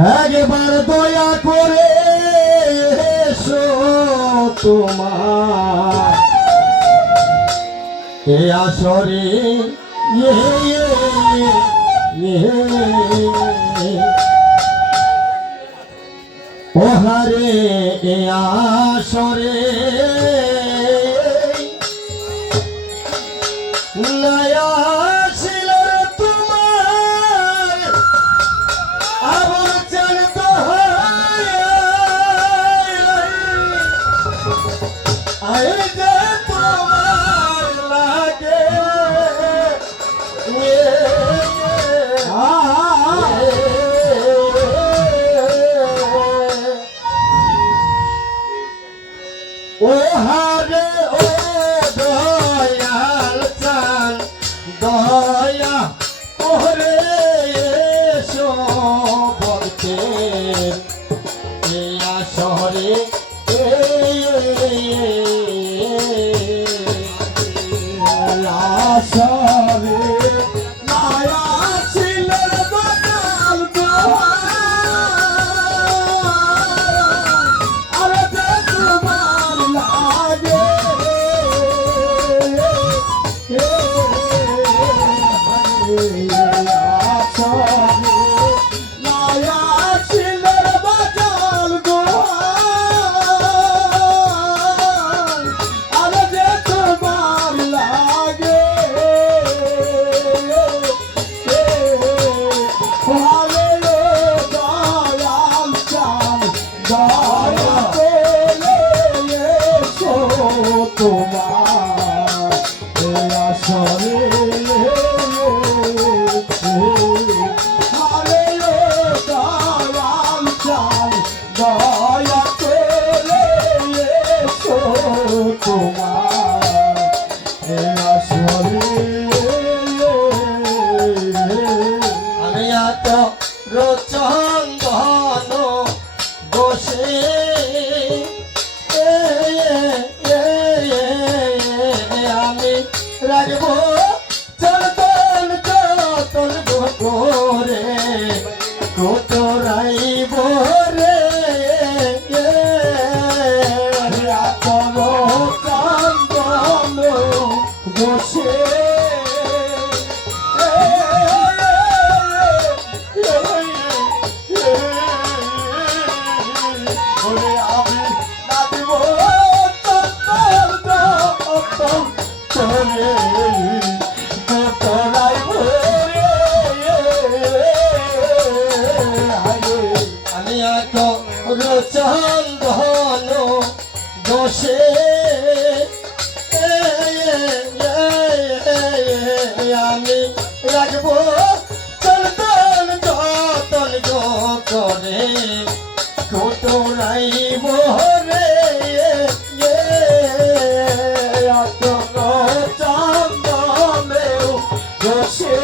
একবার দয়া করে এসো তোমার এ আসরে ওহারে এ আসরে নয়া ছিল তোমার আবার চলত আয় যে তোমার লাগে ও হারে ও দয়াল চান দয়া ওরে এসো বলতে শহরে আসরে মায়া ছিল দয়াল আরে যে তোমার লাগে রচন্দন বসে আমি রাখবো চলতন যতন করে কোতরাইব রে চন্দন বসে চন্দন বসে আমি রাখবো চন্দন যতন করে কোতরাইব রে চন্দন বসে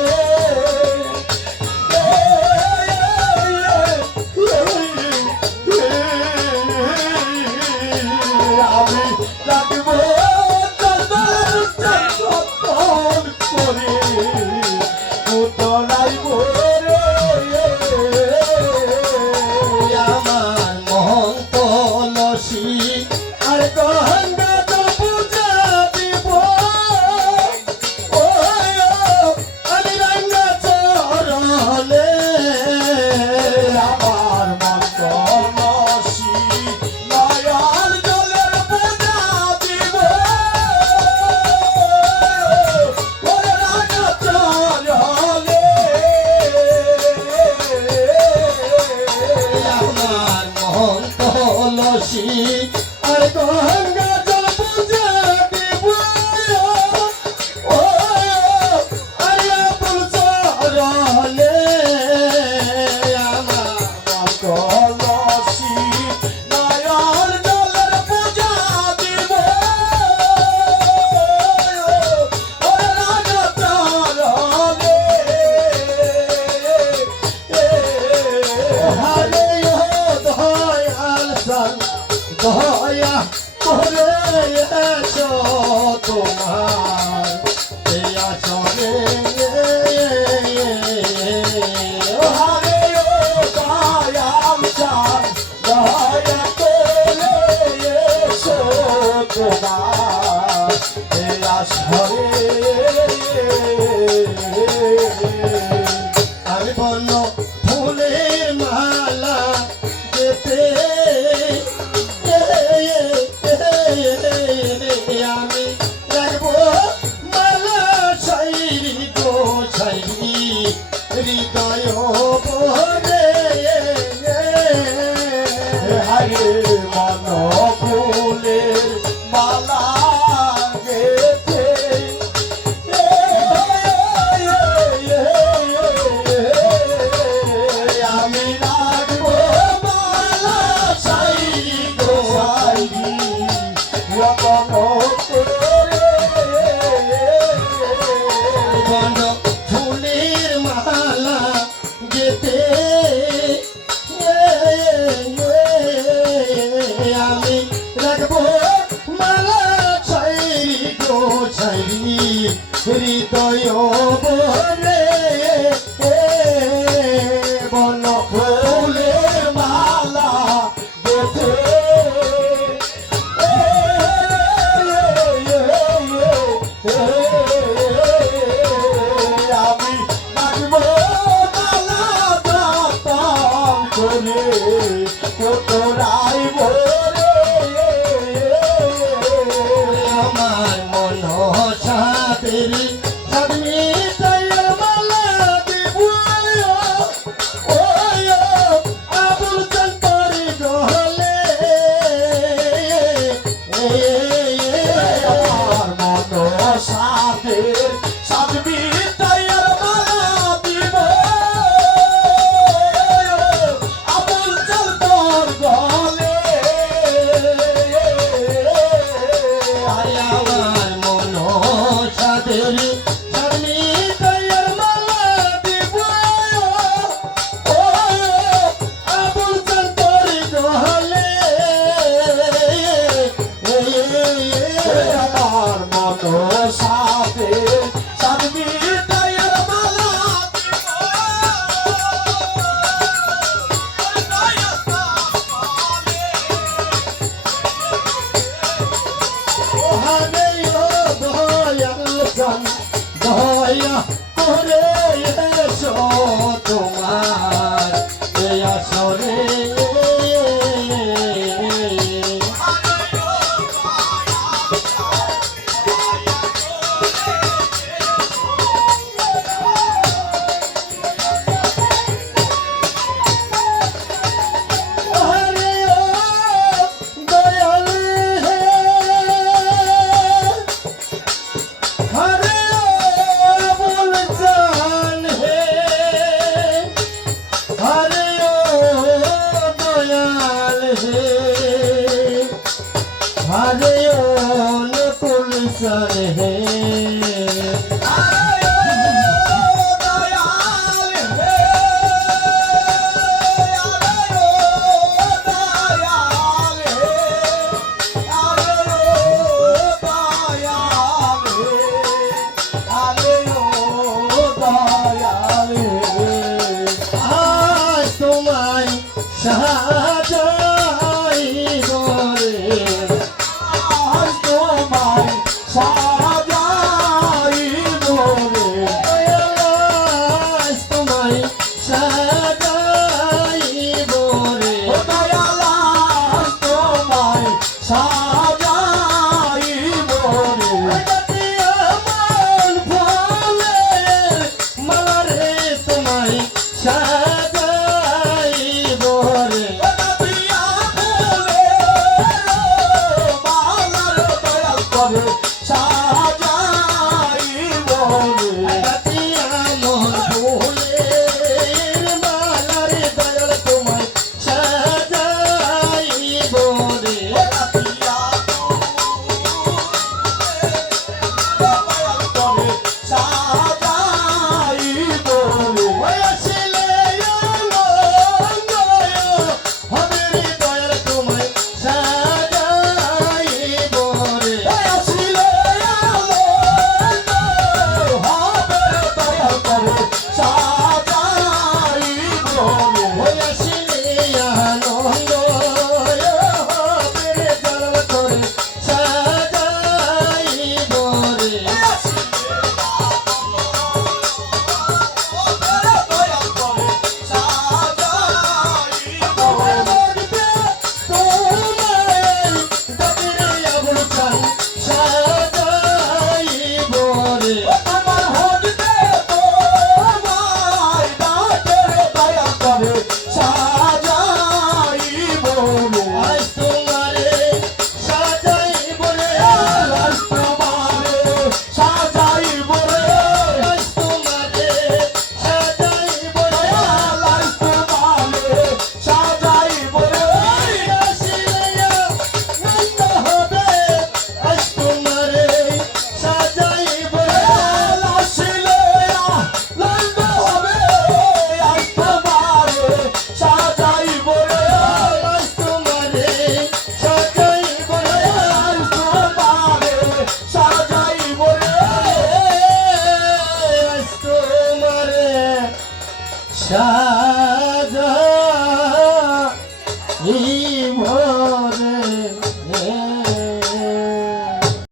আর গঙ্গা জল পূজা দিব ও আয়া পুলচরলে আমার কলসি নয়ন জলের পূজা দিব ও রাজা চরলে হারে দয়াল সান দয়া করে এসো তোমার এই আসরে হারে ও দয়া আসরে আমি বন্য ফুলের মালা যেতে আমি রাখবো মালা সাইরি গো সাইরি হৃদয় ভরে হারে মন ফুলের মালা গেতে আমি রাখবো মালা সাইরি গো সাইরি রতন বন ফুলের মালা যেতে আমি রাখবো মালা ছাইরি গো ছাইরি হৃদয় বলে বন ফুলের মালা গেতে আমি রাখবো মালা দাতাম করে কোতরাই ভরে আমার মন সাদের সাদমি তাইয়ের মালা দিব ওই আবুল চন্তরি গহলে আমার মন সাদের সাদমি তাইয়ের মালা দিব আবুল চন্তর গহলে আমার মন সাদের সাদমি তাইয়ের মালা দিব আবুল চন্তরি গহলে আমার মন সাদের সাদমি তাইয়ের মালা ওহানে দয়াল চান দয়া করে এসো তোমার এই আসরে ওহানে দয়াল হে हरे बोल जान है हरे दयाल है हरे नकुल सन है